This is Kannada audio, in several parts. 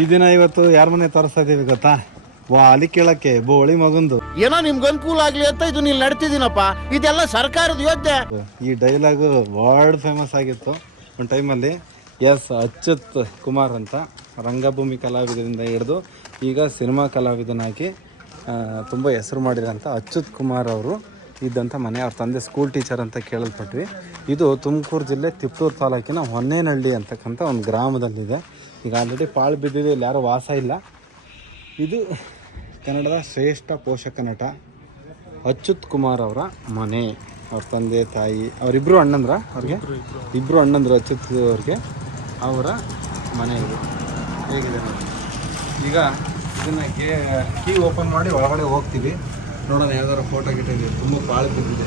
ಈ ದಿನ ಇವತ್ತು ಯಾರ ಮನೆ ತೋರಿಸ್ತಾ ಇದೀವಿ ಗೊತ್ತಾ? ವಾ ಅಲ್ಲಿ ಕೇಳಕ್ಕೆ ಬೋಳಿ ಮಗಂದು. ಏನೋ ನಿಮ್ಗೆ ಅನುಕೂಲ ಆಗ್ಲಿ ಅಂತ ಇದು ನೀನ್ ನಡ್ತಿದ್ದೀನಪ್ಪ. ಇದೆಲ್ಲ ಸರ್ಕಾರದ ಯೋಜನೆ. ಈ ಡೈಲಾಗ್ ವರ್ಲ್ಡ್ ಫೇಮಸ್ ಆಗಿತ್ತು ಒಂದು ಟೈಮಲ್ಲಿ ಎಸ್ ಅಚ್ಯುತ್ ಕುಮಾರ್ ಅಂತ ರಂಗಭೂಮಿ ಕಲಾವಿದರಿಂದ ಹಿಡಿದು ಈಗ ಸಿನಿಮಾ ಕಲಾವಿದನಾಗಿ ತುಂಬ ಹೆಸರು ಮಾಡಿರೋಂಥ ಅಚ್ಯುತ್ ಕುಮಾರ್ ಅವರು ಇದ್ದಂಥ ಮನೆ ಅವ್ರ ತಂದೆ ಸ್ಕೂಲ್ ಟೀಚರ್ ಅಂತ ಕೇಳಲ್ಪಟ್ವಿ. ಇದು ತುಮಕೂರು ಜಿಲ್ಲೆ ತಿಪ್ಪೂರು ತಾಲೂಕಿನ ಹೊನ್ನೇನಹಳ್ಳಿ ಅಂತಕ್ಕಂಥ ಒಂದು ಗ್ರಾಮದಲ್ಲಿದೆ. ಈಗ ಆಲ್ರೆಡಿ ಪಾಳು ಬಿದ್ದಿದೆ ಇಲ್ಲಿ ಯಾರೂ ವಾಸ ಇಲ್ಲ. ಇದು ಕನ್ನಡದ ಶ್ರೇಷ್ಠ ಪೋಷಕ ನಟ ಅಚ್ಯುತ್ ಕುಮಾರ್ ಅವರ ಮನೆ ಅವ್ರ ತಂದೆ ತಾಯಿ ಅವರಿಬ್ಬರು ಅಣ್ಣಂದ್ರ ಅವ್ರಿಗೆ? ಇಬ್ಬರು ಅಣ್ಣಂದ್ರು ಅಚ್ಯುತ್ ಅವ್ರಿಗೆ. ಅವರ ಮನೆ ಇದು. ಹೇಗಿದೆ ನೋಡಿ. ಈಗ ಇದನ್ನ ಕೀ ಓಪನ್ ಮಾಡಿ ಒಳಗಡೆ ಹೋಗ್ತೀವಿ. ನೋಡೋಣ ಯಾವ್ದಾದ್ರು ಫೋಟೋ ಗಿಟ ಇದೆ. ತುಂಬ ಪಾಳು ಬಿದ್ದಿದೆ.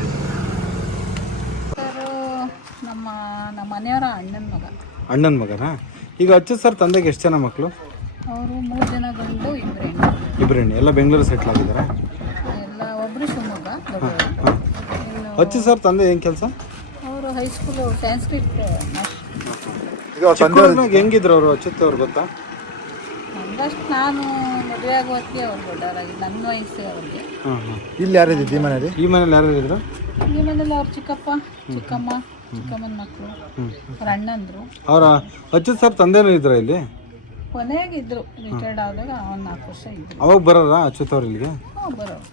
ಸರ್ ನಮ್ಮ ನಮ್ಮ ಮನೆಯವರ ಅಣ್ಣನ ಮಗ. ಅಣ್ಣನ ಮಗನಾ? ಈಗ ಅಚ್ಚು ಸರ್ ತಂದೆಗೆ ಎಷ್ಟು ಜನ ಮಕ್ಕಳು ಅವರು ಮೂರು ಜನ ಗಂಡು ಇಬ್ಬರು ಹೆಣ್ಣು. ಇಬ್ಬರು ಹೆಣ್ಣು. ಎಲ್ಲ ಬೆಂಗಳೂರು ಸೆಟ್ಲ್ ಆಗಿದ್ದಾರೆ? ಎಲ್ಲ ಒಬ್ಬರು ಶಿವಮೊಗ್ಗ ಅಚ್ಯುತ್ ಸರ್ ತಂದೆ ಏನು ಕೆಲಸ? ಅವರು ಹೈಸ್ಕೂಲು ಸ್ಯಾನ್ಸ್ಕ್ರಿಟ್ ಚಿಕ್ಕವ್ರನ್ನಾಗ ಹೆಂಗಿದ್ರು ಅವರು ಅಚ್ಯುತ್ ಅವ್ರು ಗೊತ್ತಾ? ನಾನು ಮದುವೆ ಆಗೋ ಹೊತ್ತಿಗೆ ಅವ್ರು ದೊಡ್ಡವರಾಗಿ ನನ್ನ ವಯಸ್ಸು ಅವ್ರಿಗೆ. ಹಾಂ ಹಾಂ. ಇಲ್ಲಿ ಯಾರಿದ್ದಿದ್ದು ಈ ಮನೇಲಿ ಈ ಮನೇಲಿ ಯಾರು ಇದ್ರು ಈ ಮನೇಲಿ ಅವ್ರ ಚಿಕ್ಕಪ್ಪ ಚಿಕ್ಕಮ್ಮ ಚಿಕ್ಕಮ್ಮನ ಮಕ್ಕಳು ಅವ್ರ ಅಣ್ಣಂದ್ರು. ಅವರ ಅಚ್ಯುತ್ ಸರ್ ತಂದೆನೂ ಇದ್ರ ಇಲ್ಲಿ? ಕೊನೆಯಾಗಿದ್ರು ರಿಟೈರ್ಡ್ ಆದಾಗ ಒಂದು ನಾಲ್ಕು ವರ್ಷ ಇದ್ರು. ಅವಾಗ ಬರೋದ ಅಚ್ಯುತ್ ಅವ್ರ ಇಲ್ಲಿಗೆ? ಹ್ಞೂ ಬರೋರು.